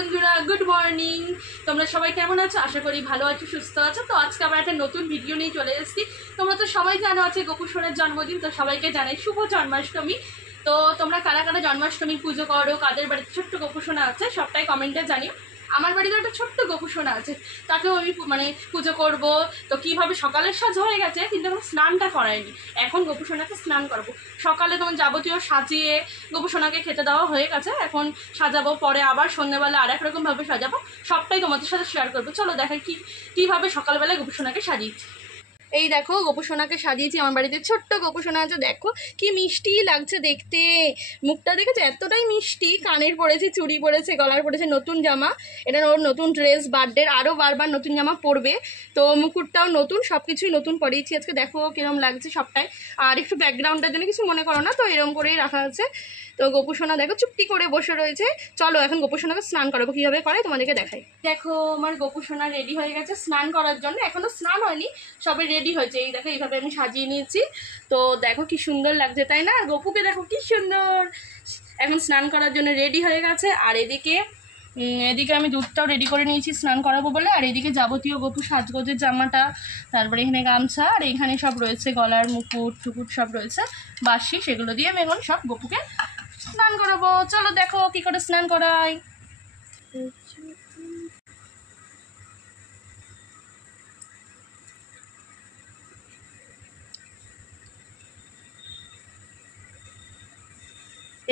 বন্ধুরা, good morning. তোমরা সবাই কেমন আছো? আশা করি ভালো আছো, সুস্থ আছো। তো আজকে আবার একটা নতুন ভিডিও নিয়ে চলে এসেছি। তোমরা তো সবাই জানো আছে গোপু সোনার জন্মদিন, তো সবাইকে জানাই শুভ জন্মাষ্টমী। তো তোমরা কারা কারা জন্মাষ্টমী পুজো করো, কাদের বাড়িতে ছোট্ট গোপু সোনা আছে, সবটাই কমেন্টে জানিও। আমার বাড়িতে একটা ছোট্ট গোপু সোনা আছে, তাকেও আমি পুজো করব। তো কীভাবে সকালের সাজ হয়ে গেছে, কিন্তু এখন স্নানটা করাইনি। এখন গোপু সোনাকে স্নান করাবো। সকালে তোমার যাবতীয় সাজিয়ে গোপু সোনাকে খেতে দেওয়া হয়ে গেছে, এখন সাজাবো। পরে আবার সন্ধ্যেবেলা আর এক রকমভাবে সাজাবো। সবটাই তোমাদের সাথে শেয়ার করবো। চলো দেখাই কীভাবে সকালবেলায় গোপু সোনাকে সাজিয়েছি। এই দেখো গোপু সোনাকে সাজিয়েছি। আমার বাড়িতে ছোট্ট গোপু সোনা আছে, দেখো কি মিষ্টি লাগছে দেখতে। মুখটা দেখেছে এতটাই মিষ্টি। কানের পরেছে, চুড়ি পরেছে, গলার পরেছে নতুন জামা। এটা ওর নতুন ড্রেস, বার্থডের আরও বারবার নতুন জামা পরবে। তো মুকুটটাও নতুন, সব কিছুই নতুন পরিয়েছি আজকে। দেখো কিরম লাগছে সবটাই। আর একটু ব্যাকগ্রাউন্ডের জন্য কিছু মনে করো না, তো এরকম করেই রাখা আছে। তো গোপু সোনা দেখো চুপটি করে বসে রয়েছে। চলো এখন গোপু সোনাকে স্নান করাবো, কীভাবে করে তোমাদেরকে দেখাই। দেখো আমার গোপু সোনা রেডি হয়ে গেছে স্নান করার জন্য। এখনও স্নান হয়নি, সবে রেডি হয়েছে। এই দেখো এইভাবে আমি সাজিয়ে নিয়েছি। তো দেখো কি সুন্দর লাগছে, তাই না? আর গোপুকে দেখো কি সুন্দর এখন স্নান করার জন্য রেডি হয়ে গেছে। আর এদিকে আমি দুধটাও রেডি করে নিয়েছি স্নান করাবো বলে। আর এদিকে যাবতীয় গোপু সাজগোজের জামাটা, তারপরে এখানে গামছা, আর এখানে সব রয়েছে গলার মুকুট টুকুট সব রয়েছে বাসি, সেগুলো দিয়ে আমি এখন সব গোপুকে স্নান করাবো। চলো দেখো কি করে স্নান করাই।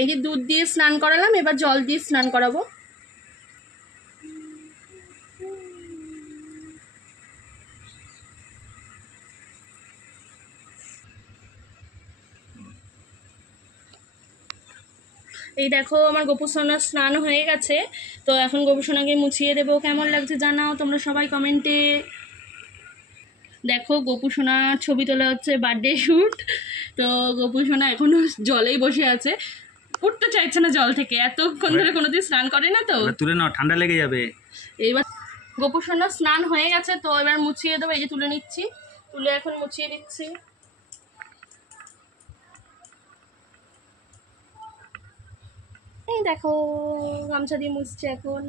এই যে দুধ দিয়ে স্নান করালাম, এবার জল দিয়ে স্নান করাবো। এই দেখো আমার গোপু সোনার স্নান হয়ে গেছে। তো এখন গোপু সোনাকে মুছিয়ে দেবো। কেমন লাগছে জানাও তোমরা সবাই কমেন্টে। দেখো গোপু সোনার ছবি তোলা হচ্ছে, বার্থডে শ্যুট। তো গোপু সোনা এখনো জলেই বসে আছে, উঠতে চাইছে না জল থেকে। এতক্ষণ ধরে কোনোদিন স্নান করে না, তো তুলে নাও, ঠান্ডা লেগে যাবে। এইবার গোপু সোনার স্নান হয়ে গেছে, তো এবার মুছিয়ে দেবো। এই যে তুলে নিচ্ছি, তুলে এখন মুছিয়ে দিচ্ছি। এই দেখো গামছা দিয়ে মুছছে এখন।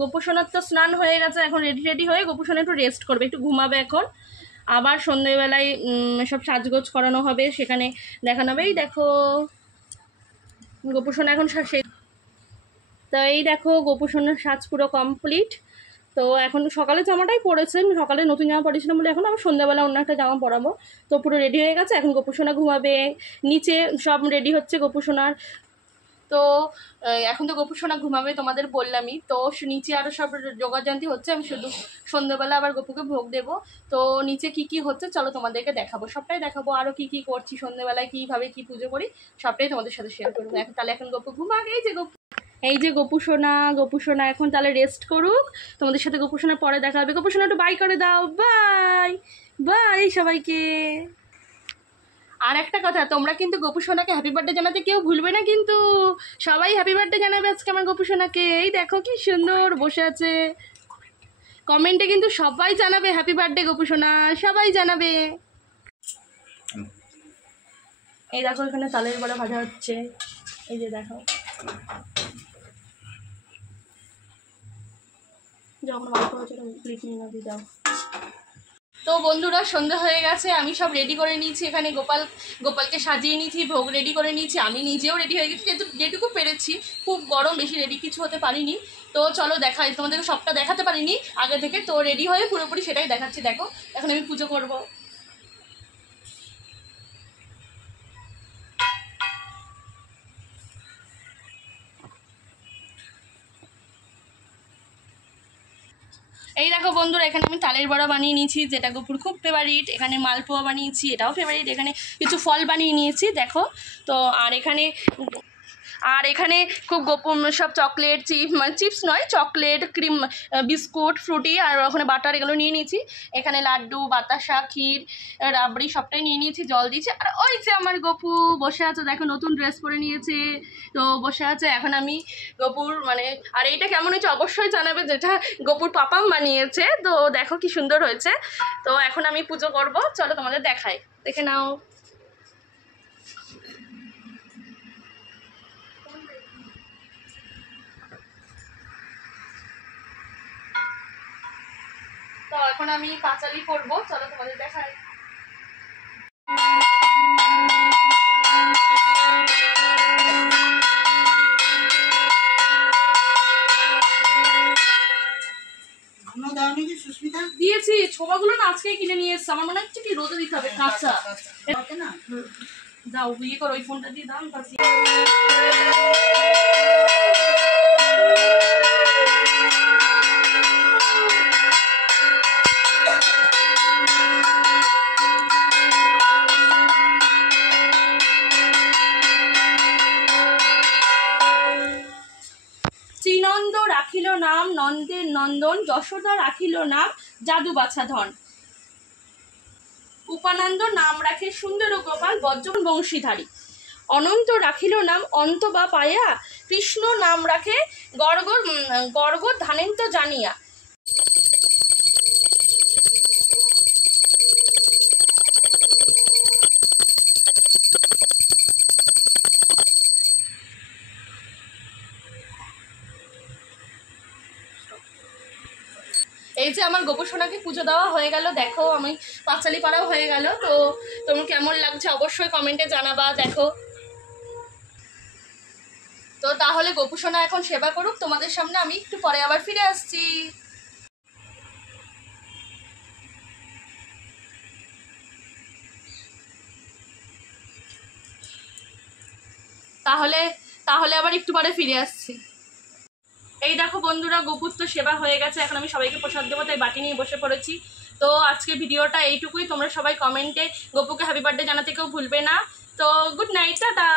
গোপু সোনার তো স্নান হয়ে গেছে, এখন রেডি হয়ে গোপু সোনা একটু রেস্ট করবে, একটু ঘুমাবে এখন। আবার সন্ধ্যেবেলায় সব সাজগোজ করানো হবে, সেখানে দেখানো হবে। এই দেখো গোপু সোনা এখন তো এই দেখো গোপু সোনার সাজ পুরো কমপ্লিট। তো এখন সকালে জামাটাই পরেছে, সকালে নতুন জামা পরেছিলাম বলে এখন আবার সন্ধ্যাবেলা অন্য একটা জামা পরাবো। তো পুরো রেডি হয়ে গেছে, এখন গোপু সোনা ঘুমাবে। নিচে সব রেডি হচ্ছে গোপু সোনার। তো এখন তো গোপু সোনা ঘুমাবে তোমাদের বললামই। তো নিচে আরও সব যোগাযান্তি হচ্ছে, আমি শুধু সন্ধ্যাবেলা আবার গোপুকে ভোগ দেবো। তো নিচে কি কি হচ্ছে চলো তোমাদেরকে দেখাবো, সবটাই দেখাবো। আরও কি কি করছি সন্ধ্যাবেলায়, কীভাবে কি পুজো করি সবটাই তোমাদের সাথে শেয়ার করবো। এখন তাহলে এখন গোপু ঘুমাক। এই যে গোপু সোনা এখন তাহলে রেস্ট করুক। তোমাদের সাথে গোপু সোনা পরে দেখা হবে। গোপু সোনা একটু বাই করে দাও, বাই বাই সবাইকে। আর একটা কথা, তোমরা কিন্তু গোপু সোনাকে হ্যাপি বার্থডে জানাতে কেউ ভুলবে না কিন্তু। সবাই হ্যাপি বার্থডে জানাবে আজকে আমার গোপু সোনাকে। এই দেখো কি সুন্দর বসে আছে। কমেন্টে কিন্তু সবাই জানাবে হ্যাপি বার্থডে গোপু সোনা, সবাই জানাবে। এই দেখো এখানে তালের বড়া ভাজা হচ্ছে, এই যে দেখো। যখন অল্প হচ্ছে প্লিট নিয়ে না দিয়ে দাও। তো বন্ধুরা সন্ধ্যা হয়ে গেছে, আমি সব রেডি করে নিয়েছি। এখানে গোপালকে সাজিয়ে নিয়েছি, ভোগ রেডি করে নিয়েছি, আমি নিজেও রেডি হয়ে গেছি যেটুকু পেরেছি। খুব গরম, বেশি রেডি কিছু হতে পারিনি। তো চলো দেখাই, তোমাদেরকে সবটা দেখাতে পারিনি আগে থেকে। তো রেডি হয়ে পুরোপুরি সেটাই দেখাচ্ছি। দেখো এখন আমি পুজো করবো। এই দেখো বন্ধুরা, এখানে আমি তালের বড়া বানিয়ে নিয়েছি, যেটা গোপুর খুব ফেভারিট। এখানে মালপোয়া বানিয়েছি, এটাও ফেভারিট। এখানে কিছু ফল বানিয়ে নিয়েছি দেখো। তো আর এখানে খুব গোপন সব চকলেট চিপস নয়, চকলেট, ক্রিম, বিস্কুট, ফ্রুটি, আর ওখানে বাটার, এগুলো নিয়ে নিয়েছি। এখানে লাড্ডু, বাতাসা, ক্ষীর, রাবড়ি সবটাই নিয়ে নিয়েছি, জল দিয়েছি। আর ওই যে আমার গপু বসে আছে, দেখো নতুন ড্রেস পরে নিয়েছে, তো বসে আছে। এখন আমি গপুর আর এইটা কেমন হয়েছে অবশ্যই জানাবে, যেটা গপুর পাপাম বানিয়েছে। তো দেখো কি সুন্দর হয়েছে। তো এখন আমি পুজো করব, চলো তোমাদের দেখাই, দেখে নাও। এখন আমি পাঁচালি করবো, চলো তোমাদের দেখাই। দিয়েছি, ছোবাগুলো না আজকেই কিনে নিয়ে এসছে, আমার মনে হচ্ছে কি রোদে দিতে হবে কাঁচা। যাও ইয়ে করো, ওই ফোনটা দিয়ে দাও। শ্রীনন্দ রাখিল নাম নন্দের নন্দন, যশোদা রাখিল নাম জাদু বাছা ধন, উপানন্দ নাম রাখে সুন্দর গোপাল বজ্র বংশীধারী, অনন্ত রাখিল নাম অন্ত বা পায়া, কৃষ্ণ নাম রাখে গর্গ ধানেন্ত জানিয়া। এই যে আমার গোপু সোনাকে পুজো দেওয়া হয়ে গেল, দেখো আমি পাঁচালি পাড়াও হয়ে গেল। তো তোমার কেমন লাগছে অবশ্যই কমেন্টে জানাবা। দেখো তো তাহলে গোপু সোনা এখন সেবা করুক, তোমাদের সামনে আমি একটু পরে আবার ফিরে আসছি। তাহলে আবার একটু পরে ফিরে আসছি। এই দেখো বন্ধুরা, গোপুর তো সেবা হয়ে গেছে, এখন আমি সবাইকে প্রসাদ দেবো, তাই বাটি নিয়ে বসে পড়েছি। তো আজকে ভিডিওটা এইটুকুই। তোমরা সবাই কমেন্টে গোপুকে হ্যাপি বার্থডে জানাতে কেউ ভুলবে না। তো গুড নাইট, টাটা।